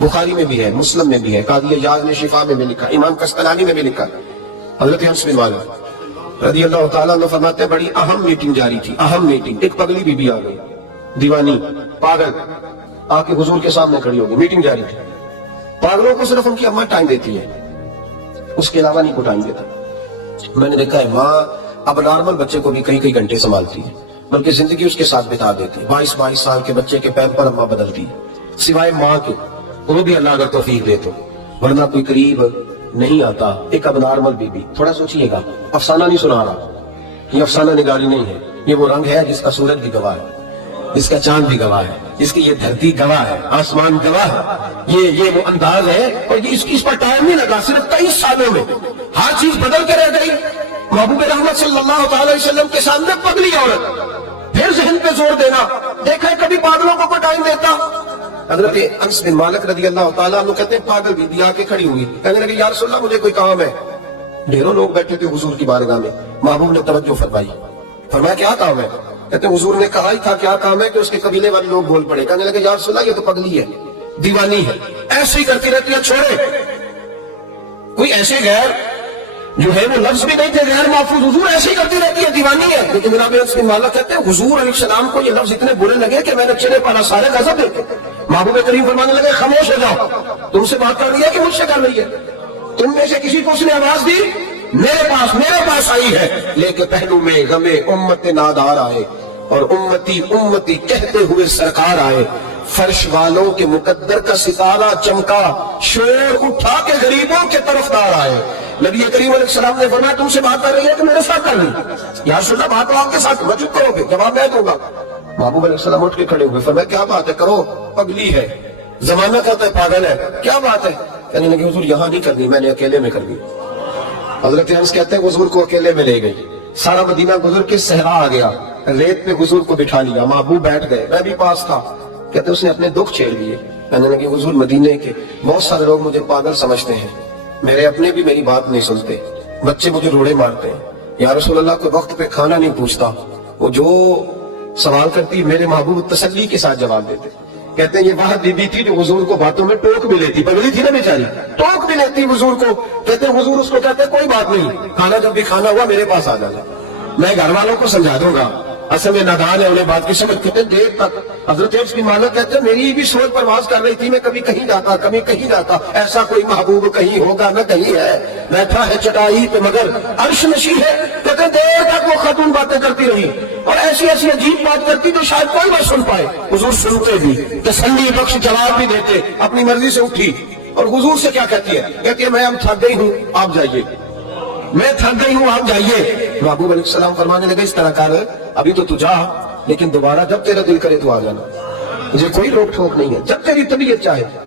बुखारी में भी है, मुस्लिम में भी है, कादी याज ने शिफा में भी लिखा, इमाम कस्तलानी में भी लिखा। हजरत हंस बिन मालिक रज़ी अल्लाह तआला अन्हु फरमाते बड़ी अहम मीटिंग जारी थी, अहम मीटिंग। एक पगली बीबी आ गई, दीवानी पागल, आके हुजूर के सामने खड़ी हो गई, मीटिंग जारी थी। पागलों को सिर्फ उनकी अम्मा टाइम देती है, उसके अलावा नहीं को टाइम देता। मैंने देखा है माँ अब नॉर्मल बच्चे को भी कई कई घंटे संभालती है, बल्कि जिंदगी उसके साथ बिता देती है। 22-22 साल के बच्चे के पैर पर अम्मा बदलती है, सिवाय माँ के, वो भी अल्लाह अगर तौफीक दे तो, वरना कोई करीब नहीं आता। एक अब नॉर्मल बीबी, थोड़ा सोचिएगा, अफसाना नहीं सुना रहा, ये अफसाना निगारी नहीं है, ये वो रंग है जिसका सूरज भी गवाह है, जिसका चांद भी गवाह है, जिसकी ये धरती गवाह है, आसमान गवाह है। ये वो अंदाज है, और ये इस पर टाइम नहीं लगा, सिर्फ 23 सालों में हर चीज बदल के रह गई। महबूब रहमत सल्लल्लाहु अलैहि वसल्लम के सामने पगली औरत, फिर जहन पे जोर देना। देखा है कभी पागलों को टाइम देता? हजरत अनस बिन मालिक रज़ी अल्लाह तआला अन्हु कहते हैं पागल बीबी आके खड़ी हुई, कहने लगी या रसूलल्लाह मुझे कोई काम है। ढेरों लोग बैठे थे हुजूर की बारगाह में, महबूब ने तवज्जो फरमाई, फरमाया क्या काम है? कहते हुजूर ने कहा ही था क्या काम है कि उसके कबीले वाले लोग बोल पड़े, कहने लगे या रसूलल्लाह ये तो पगली है, दीवानी है, ऐसे ही करती रहती है, छोड़े। कोई ऐसे गैर जो है वो लफ्ज भी नहीं थे गैर महफूज, हुजूर ऐसे ही करती रहती है, दीवानी है। लेकिन जनाब अनस बिन मालिक कहते हैं हुजूर अलैहिस्सलाम को ये लफ्ज इतने बुरे लगे कि मैंने चले पाना सारे गजब देखे। महबूब करीम फरमाने लगे खामोश हो जाओ, तुमसे बात कर रही है कि मुझसे कर रही है? तुम में से किसी को उसने आवाज दी? मेरे पास आई है, लेके पहलू में गमे उम्मत नादार आए, और उम्मती उम्मती कहते हुए सरकार आए। फर्श वालों के मुकद्दर का सितारा चमका, शोर उठा के गरीबों के तरफदार आए। नबी करीम अलैहिस्सलाम ने फरमाया तुमसे बात कर रही है कि मेरे साथ कर रही? या सुना बात तो आपके साथ, मैं चुप करोगे, जवाब मैं दूंगा। महबूब अलैहिस्सलाम उठ के खड़े हुए, फरमाया क्या बात है, करो, पगली है, जमाना कहता है पागल है, क्या बात है? कहने लगे हुजूर यहाँ नहीं करनी, मैंने अकेले में कर दी। हजरत अनस कहते हैं हुजूर को अकेले में ले गई, सारा मदीना गुजर के सहरा आ गया, रेत पे हुजूर को बिठा लिया, महबूब बैठ गए, मैं भी पास था। कहते उसने अपने दुख छेड़ लिए, कहने लगे हुजूर मदीने के बहुत सारे लोग मुझे पागल समझते हैं, मेरे अपने भी मेरी बात नहीं सुनते, बच्चे मुझे रोड़े मारते हैं, या रसूलल्लाह को वक्त पे खाना नहीं पूछता, वो जो सवाल करती मेरे महबूब तसल्ली के साथ जवाब देते। कहते हैं ये वह बीबी थी जो हुजूर को बातों में टोक भी लेती, पगली थी ना बेचारी, टोक भी लेती हुजूर को। कहते हैं हुजूर उसको कहते कोई बात नहीं, खाना जब भी खाना हुआ मेरे पास आ जाना, मैं घर वालों को समझा दूंगा, असल में नादान है, उन्हें बात की समझ। कहते देर तक हजरत अनस बिन मालिक कहते मेरी भी सोच परवाज कर रही थी, मैं कभी कहीं जाता कभी कहीं जाता, ऐसा कोई महबूब कहीं होगा न कहीं है, बैठा है चटाई पे मगर अर्श नशी है। कहते देर तक वो खातून बातें करती रही, और ऐसी ऐसी अजीब बात करती तो शायद कोई ना सुन पाए। हुजूर सुनते भी, तसल्ली बख्श जवाब भी देते, अपनी मर्जी से उठी, और हुजूर से क्या कहती है? कहती है मैं अब थक गई हूँ, आप जाइए, मैं थक गई हूँ, आप जाइए। महबूब अलैहिस्सलाम फरमाने लगे इस तरह कर, अभी तो तू जा, लेकिन दोबारा जब तेरा दिल करे तो आ जाना, मुझे कोई रोक ठोक नहीं है, जब तेरी तबीयत चाहे।